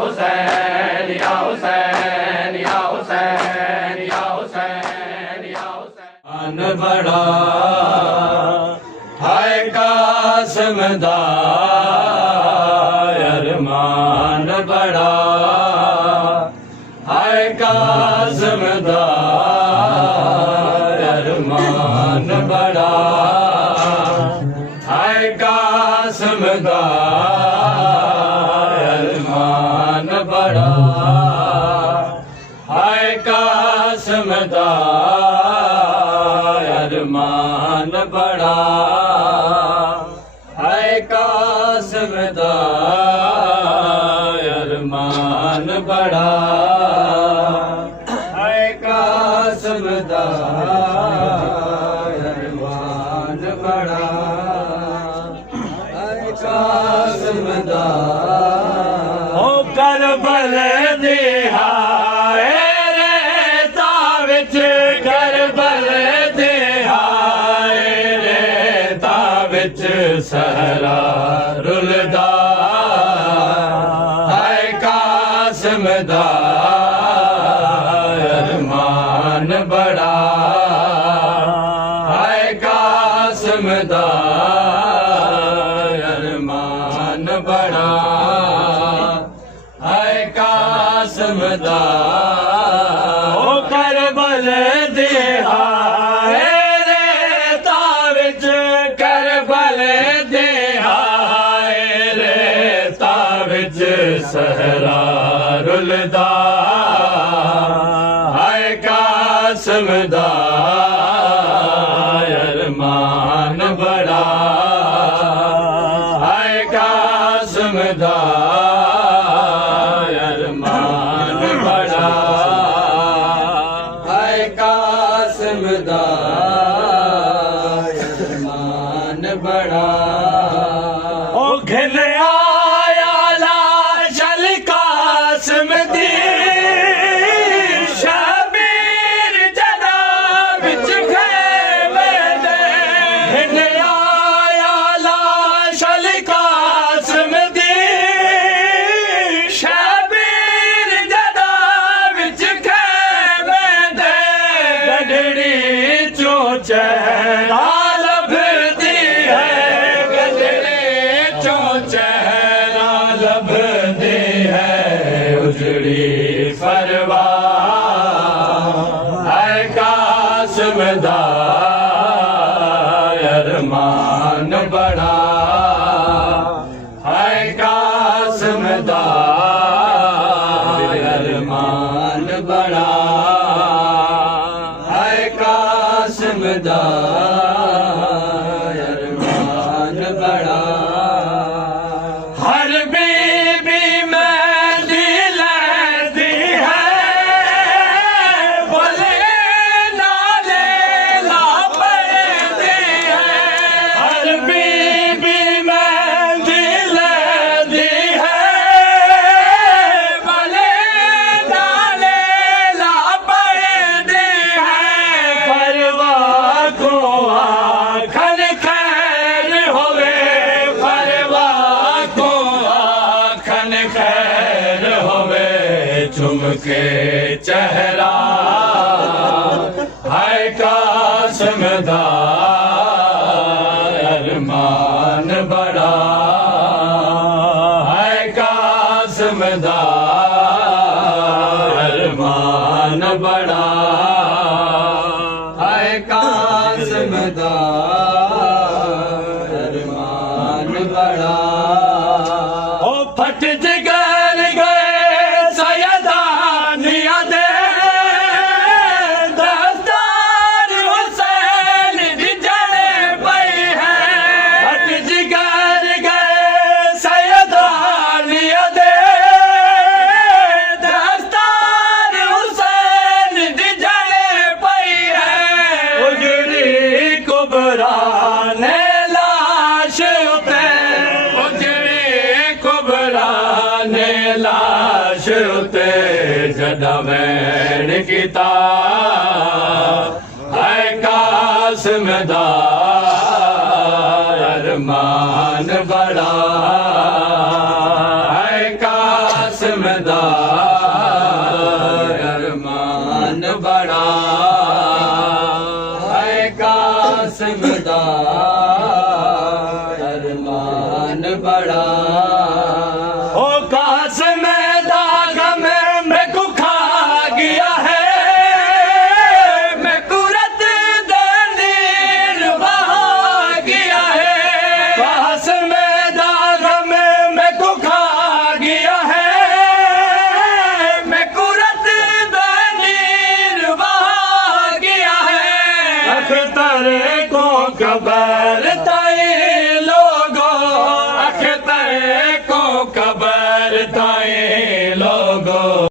हुसैन या हुसैन या हुसैन या हुसैन या हुसैन बड़ा हाय कासिम दा अरमान बड़ा हाय कासिम दा अरमान बड़ा हाय कासिम दा अरमान बड़ा हाय कासिम दा अरमान बड़ा हाय कासिम दा अरमान बड़ा हाय कासिम दा अरमान बड़ा हाय कासिम दा ओ करबल दे हाय रेता विच करबल दे हाय रेता विच सहरा रुलदा हाय कासिम दा अरमान बड़ा हाय कासिम दा अरमान बड़ा हाय कासिम दा ओ करबल दे हाय रेता विच करबल दे हाय रेता विच सहरा रुलदा हाय कासिम दा अरमान बड़ा हाय कासिम दा अरमान बड़ा हाय कासिम दा अरमान बड़ा ओ घिन आया लाशल कासिम दी शबीर जना विच खेमे दे घिन आया लाशल कासिम दी शबीर जना विच खेमे दे गडड़ी चो चेहरा लभदी है गडड़ी चो चेहरा लभदी है उजड़ी परवाह हाय कासिम दा अरमान बड़ा हाय कासिम दा अरमान बड़ा हाय कासिम दा अरमान बड़ा हर बीबी मेहंदी लैंदी है बोले नाले ला पड़दी है हर बीबी मेहंदी लैंदी है बोले नाले ला पड़दी है परवाह को आखन खैर होवे परवाह को आखन खैर होवे चुमके चेहरा हाय कासिम दा अरमान बड़ा हाय कासिम दा अरमान बड़ा हाय कासिम दा अरमान बड़ा ओ फट जिगर गए सयदानिया दे दस्तार हुसैन दी जड़े पई है फट जिगर गए सयदानिया दे दस्तार हुसैन दी जड़े पई है उजड़ी कुबरा ने लाश उते उजड़ी कुबरा ने लाश उते जदा वैन किता हाय कासिम दा अरमान बड़ा है कासिम गो